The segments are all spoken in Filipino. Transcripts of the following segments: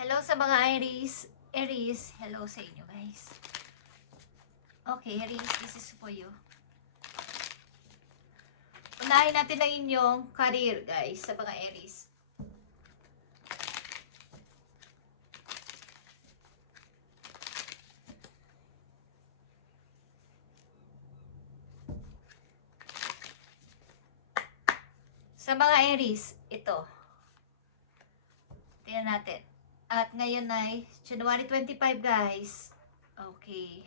Hello sa mga Aries, hello sa inyo guys. Okay, Aries, this is for you. Unahin natin ang inyong career guys sa mga Aries. Sa mga Aries, ito. Tingnan natin. At ngayon ay January 25 guys. Okay.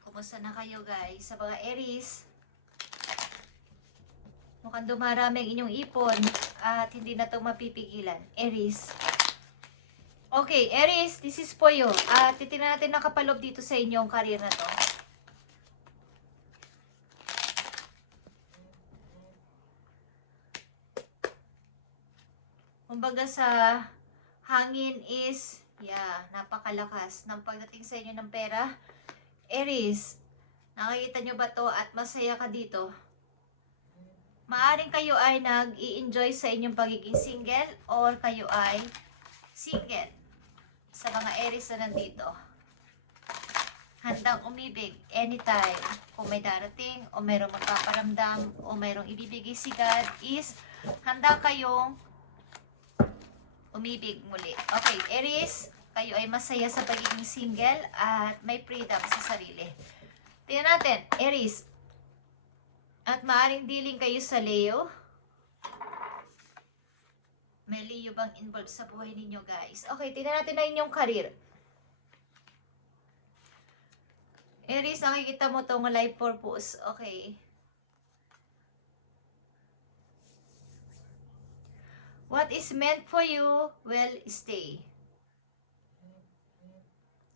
Kumusta na kayo guys sa mga Aries? Mukhang dumarami ang inyong ipon at hindi na ito mapipigilan. Aries. Okay, Aries, this is for you. At titignan natin nakapalob dito sa inyong career na to. Kumbaga sa hangin is, napakalakas ng pagdating sa inyo ng pera. Aries, nakikita nyo ba to at masaya ka dito? Maaring kayo ay nag-i-enjoy sa inyong pagiging single or kayo ay single. Sa mga Aries na nandito, handang umibig anytime. Kung may darating o mayroong magpaparamdam o mayroong ibibigay si God is handa kayong umibig muli. Okay, Aries, kayo ay masaya sa pagiging single at may freedom sa sarili. Tingnan natin, Aries. At maaaring dealing kayo sa Leo. May Leo bang involved sa buhay ninyo, guys? Okay, tingnan natin na inyong career. Aries, nakikita mo itong life purpose. Okay. What is meant for you will stay.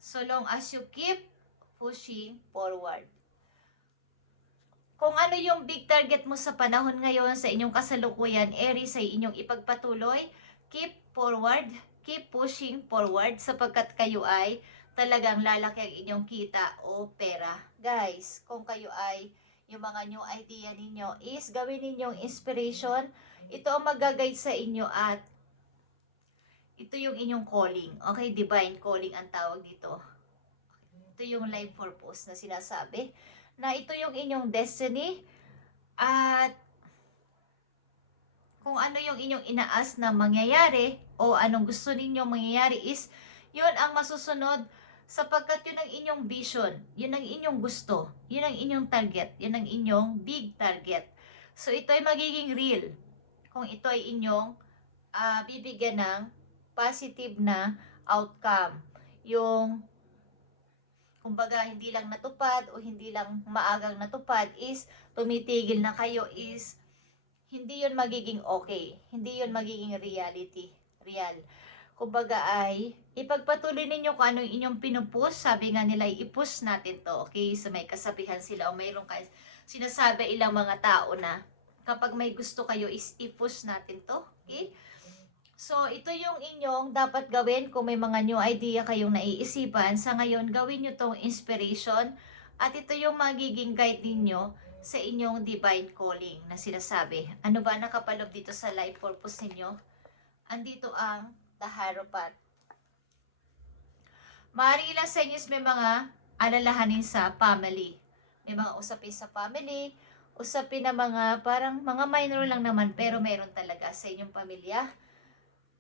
So long as you keep pushing forward. Kung ano yung big target mo sa panahon ngayon sa inyong kasalukuyan, Aries, ay inyong ipagpatuloy, keep forward, keep pushing forward sapagkat kayo ay talagang lalaki ang inyong kita o pera. Guys, kung kayo ay yung mga new idea ninyo is gawin ninyong inspiration. Ito ang mag-guide sa inyo at ito yung inyong calling. Okay, divine calling ang tawag dito. Ito yung life purpose na sinasabi. Na ito yung inyong destiny. At kung ano yung inyong inaas na mangyayari o anong gusto ninyong mangyayari is yun ang masusunod sapagkat yun ang inyong vision. Yun ang inyong gusto. Yun ang inyong target. Yun ang inyong big target. So ito ay magiging real. Kung ito ay inyong bibigyan ng positive na outcome. Yung, kumbaga, hindi lang natupad o hindi lang maagang natupad is tumitigil na kayo is hindi yun magiging okay. Hindi yun magiging reality. Real. Kumbaga ay ipagpatuloy ninyo kung anong inyong pinupush. Sabi nga nila, i-push natin to. Okay? So may kasabihan sila o mayroong sinasabi ilang mga tao na kapag may gusto kayo is i-push natin to. Okay? So, ito yung inyong dapat gawin kung may mga new idea kayong naiisipan. Sa ngayon, gawin nyo tong inspiration at ito yung magiging guide ninyo sa inyong divine calling na sinasabi. Ano ba nakapalob dito sa life purpose ninyo? Andito ang the Hierophant. Maaari lang sa inyo may mga alalahanin sa family. May mga usapin sa family, usapin na mga parang mga minor lang naman pero meron talaga sa inyong pamilya.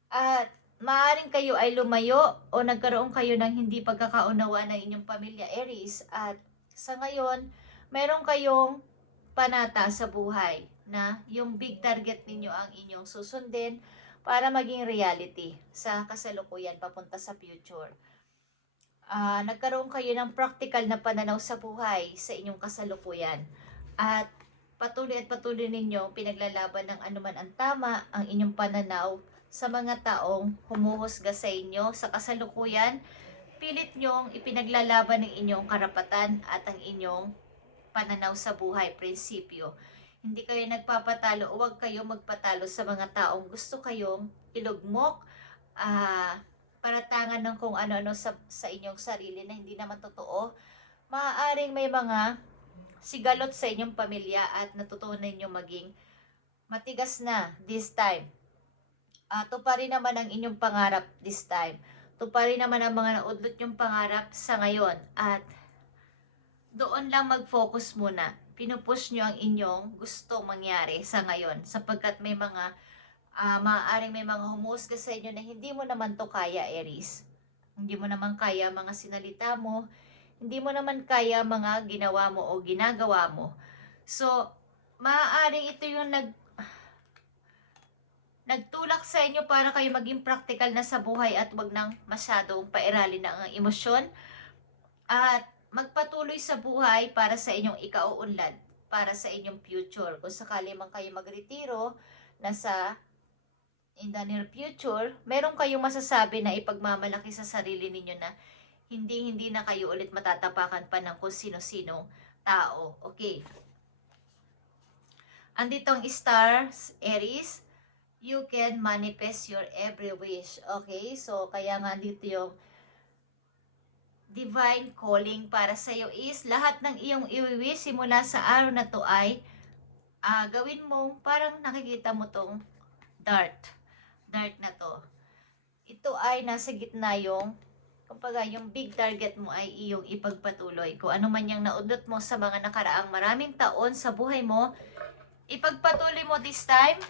At maaaring kayo ay lumayo o nagkaroon kayo ng hindi pagkakaunawaan ng inyong pamilya, Aries. At sa ngayon, meron kayong panata sa buhay na yung big target ninyo ang inyong susundin para maging reality sa kasalukuyan papunta sa future. Nagkaroon kayo ng practical na pananaw sa buhay sa inyong kasalukuyan. At patuloy ninyo pinaglalaban ng anuman ang tama ang inyong pananaw sa mga taong humuhusga sa inyo sa kasalukuyan. Pilit nyong ipinaglalaban ng inyong karapatan at ang inyong pananaw sa buhay, prinsipyo. Hindi kayo nagpapatalo o huwag kayo magpatalo sa mga taong gusto kayong ilugmok, paratangan ng kung ano-ano sa inyong sarili na hindi naman totoo. Maaaring may mga sigalot sa inyong pamilya at natutunan nyo maging matigas na this time. tuparin naman ang inyong pangarap this time. Tuparin naman ang mga naudlot yung pangarap sa ngayon. At doon lang mag-focus muna. Pinupush nyo ang inyong gusto mangyari sa ngayon. Sapagkat may mga, maaaring may mga humusga sa inyo na hindi mo naman to kaya, Aries. Hindi mo naman kaya mga sinalita mo. Hindi mo naman kaya mga ginawa mo o ginagawa mo. So, maaaring ito yung nagtulak sa inyo para kayo maging practical na sa buhay at wag nang masyadong pairalin na ang emosyon. At magpatuloy sa buhay para sa inyong ikauunlad, para sa inyong future. Kung sakali man kayo magretiro, in the near future, meron kayong masasabi na ipagmamalaki sa sarili ninyo na hindi na kayo ulit matatapakan pa ng kung sino-sinong tao. Okay. Andito ang stars, Aries. You can manifest your every wish. Okay? So, kaya nga dito yung divine calling para sa iyo is lahat ng iyong i-wish simula sa araw na to ay gawin mo parang nakikita mo tong dart na to. Ito ay nasa gitna yung kumbaga yung big target mo ay iyong ipagpatuloy. Kung ano man yung naudot mo sa mga nakaraang maraming taon sa buhay mo, ipagpatuloy mo this time.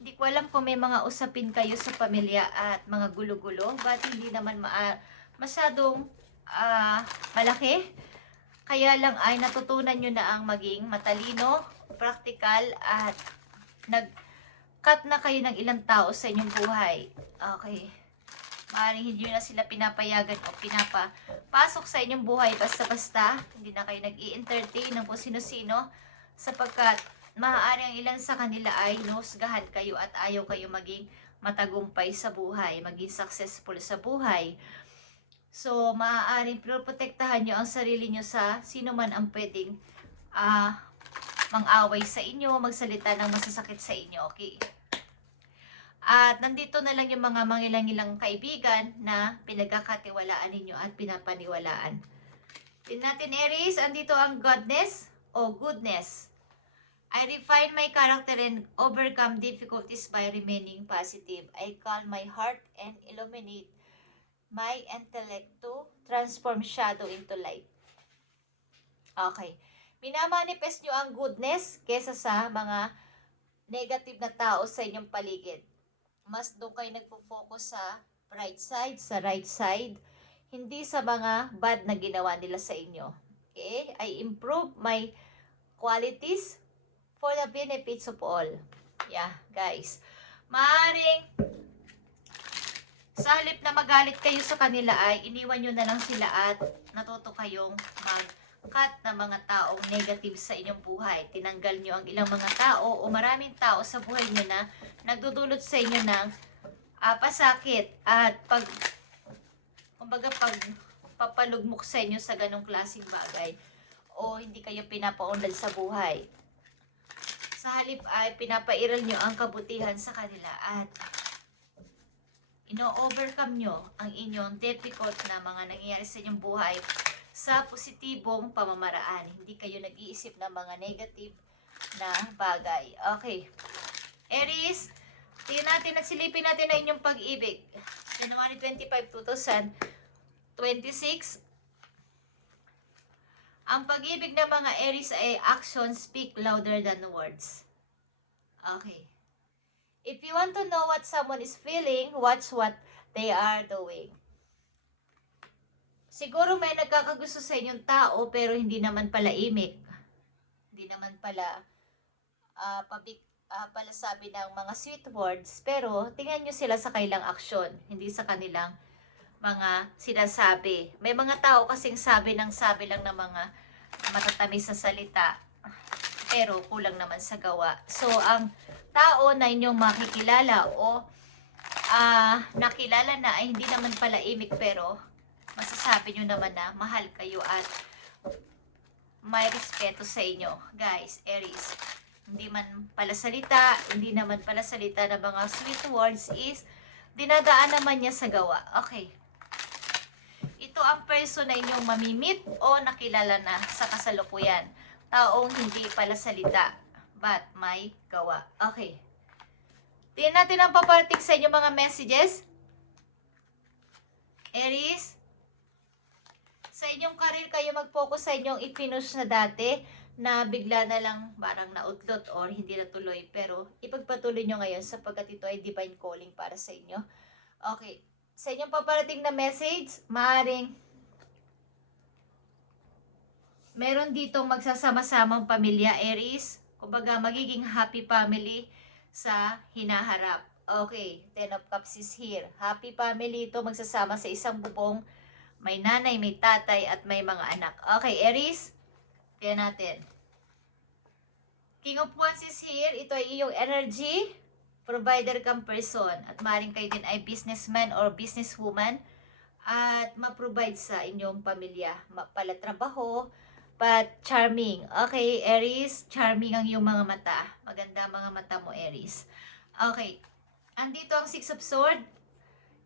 Hindi ko alam kung may mga usapin kayo sa pamilya at mga gulo-gulo, but hindi naman masyadong malaki. Kaya lang ay natutunan nyo na ang maging matalino, practical, at nag-cut na kayo ng ilang tao sa inyong buhay. Okay. Maaaring hindi na sila pinapayagan o pinapapasok sa inyong buhay basta-basta. Hindi na kayo nag-i-entertain ng kung sino-sino sapagkat maaari ang ilan sa kanila ay nusgahan kayo at ayaw kayo maging matagumpay sa buhay, maging successful sa buhay. So, maaaring protektahan nyo ang sarili nyo sa sino man ang pwedeng mang-away sa inyo, magsalita ng masasakit sa inyo, okay? At nandito na lang yung mga mangilang-ilang kaibigan na pinagkakatiwalaan ninyo at pinapaniwalaan. Tingnan natin, Aries, andito ang goodness o goodness. I refine my character and overcome difficulties by remaining positive. I calm my heart and illuminate my intellect to transform shadow into light. Okay. Minamanifest nyo ang goodness kesa sa mga negative na tao sa inyong paligid. Mas doon kayo nagpo-focus sa bright side, sa right side, hindi sa mga bad na ginawa nila sa inyo. Okay? I improve my qualities for the benefits of all. Yeah, guys. Maaring sa halip na magalit kayo sa kanila ay iniwan nyo na lang sila at natuto kayong mag-cut ng mga taong negative sa inyong buhay. Tinanggal nyo ang ilang mga tao o maraming tao sa buhay nyo na nagdudulot sa inyo ng pasakit at papalugmok sa inyo sa ganong klaseng bagay o hindi kayo pinapaunlad sa buhay. Sa halip ay pinapairal nyo ang kabutihan sa kanila at ino-overcome nyo ang inyong difficult na mga nangyayari sa inyong buhay sa positibong pamamaraan. Hindi kayo nag-iisip ng mga negative na bagay. Okay. Aries, tingnan natin at silipin natin ang inyong pag-ibig. January 25, 2026. Ang pag-ibig ng mga Aries ay actions speak louder than words. Okay. If you want to know what someone is feeling, watch what they are doing. Siguro may nagkakagusto sa inyong tao pero hindi naman pala imik. Hindi naman pala pala sabi ng mga sweet words, pero tingnan nyo sila sa kailang aksyon, hindi sa kanilang mga sinasabi. May mga tao kasing sabi lang ng mga matatamis sa salita, pero kulang naman sa gawa. So, ang tao na inyong makikilala o nakilala na ay hindi naman pala imik, pero masasabi nyo naman na mahal kayo at may respeto sa inyo. Guys, Aries, hindi naman pala salita ng mga sweet words is dinadaan naman niya sa gawa. Okay. Ito ang person na inyong mamimit o nakilala na sa kasalukuyan. Taong hindi pala salita, but may gawa. Okay. Tingnan natin ang paparating sa inyo mga messages. Aries, sa inyong career kayo mag-focus sa inyong ipinush na dati na bigla na lang parang nautlot or hindi natuloy. Pero ipagpatuloy nyo ngayon sapagkat ito ay divine calling para sa inyo. Okay. Sa inyong paparating na message, maaaring meron ditong magsasama-samang pamilya, Aries. Kumbaga, magiging happy family sa hinaharap. Okay, Ten of Cups is here. Happy family ito, magsasama sa isang bubong. May nanay, may tatay, at may mga anak. Okay, Aries. Kaya natin. King of Wands is here. Ito ay iyong energy. Provider kang person. At maaaring kayo din ay businessman or businesswoman. At ma-provide sa inyong pamilya. Palatrabaho, but charming. Okay, Aries. Charming ang iyong mga mata. Maganda mga mata mo, Aries. Okay. Andito ang Six of Swords.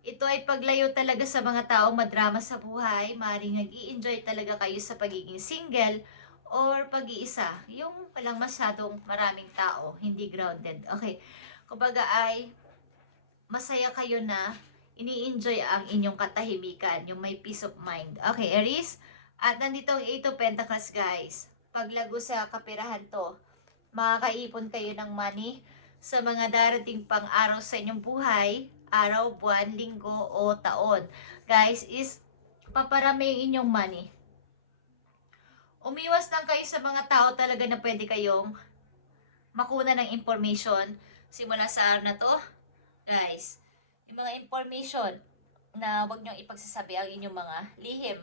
Ito ay paglayo talaga sa mga taong madrama sa buhay. Maaaring nag-i-enjoy talaga kayo sa pagiging single or pag-iisa. Yung walang masyadong maraming tao, hindi grounded. Okay. Kumbaga ay masaya kayo na ini-enjoy ang inyong katahimikan, yung may peace of mind. Okay, Aries? At nandito ang 8 of Pentacles, guys. Paglago sa kapirahan to, makakaipon kayo ng money sa mga darating pang araw sa inyong buhay, araw, buwan, linggo, o taon. Guys, is paparami yung inyong money. Umiwas lang kayo sa mga tao talaga na pwede kayong makuna ng information simula sa araw na to. Guys, yung mga information na wag niyong ipagsasabi ang inyong mga lihim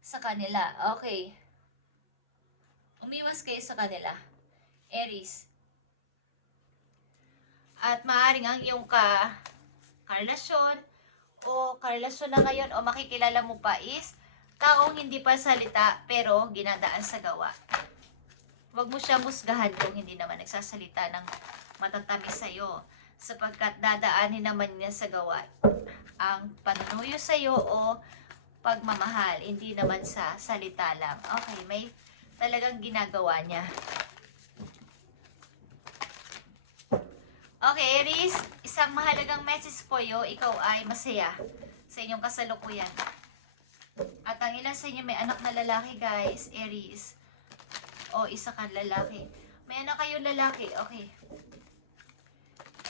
sa kanila. Okay. Umiwas kayo sa kanila. Aries. At maaaring ang iyong karelasyon o karelasyon na ngayon o makikilala mo pa is taong hindi pa salita pero ginadaan sa gawa. Huwag mo siya musgahan kung hindi naman nagsasalita ng matatamis sa'yo sapagkat dadaanin naman niya sa gawa ang panunuyo sa'yo o pagmamahal, hindi naman sa salita lang. Okay, may talagang ginagawa niya. Okay, Aries, isang mahalagang message po yo, ikaw ay masaya sa inyong kasalukuyan. At ang ilan sa inyo may anak na lalaki, guys, Aries. O isa kang lalaki. May anak kayong lalaki, okay.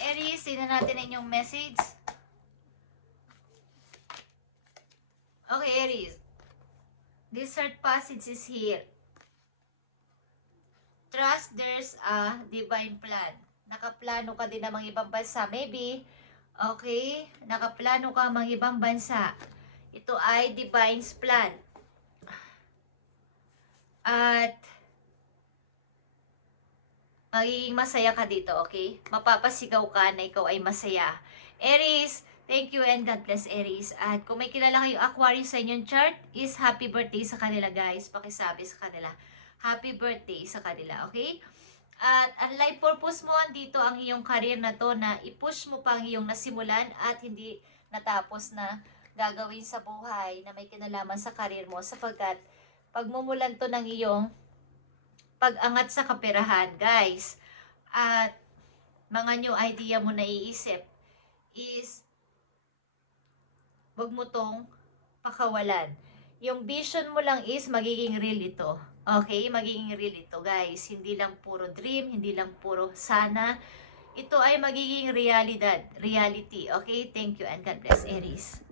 Aries, tingnan natin ang inyong message. Okay, Aries. This third passage is here. Trust there's a divine plan. Nakaplano ka din namang ibang bansa. Maybe, okay, nakaplano ka mang ibang bansa. Ito ay divine's plan. At magiging masaya ka dito, okay? Mapapasigaw ka na ikaw ay masaya. Aries, thank you and God bless, Aries. At kung may kilala kayong Aquarius sa inyong chart, is happy birthday sa kanila, guys. Pakisabi sa kanila. Happy birthday sa kanila, okay? At ang life purpose mo, dito ang iyong career na to na i-push mo pa ang iyong nasimulan at hindi natapos na gagawin sa buhay na may kinalaman sa career mo sapagkat pagmumulan to ng iyong pag-angat sa kaperahan, guys. At mga new idea mo na iisip is wag mo tong pakawalan. Yung vision mo lang is magiging real ito. Okay? Magiging real ito, guys. Hindi lang puro dream, hindi lang puro sana. Ito ay magiging reality. Okay? Thank you and God bless, Aries.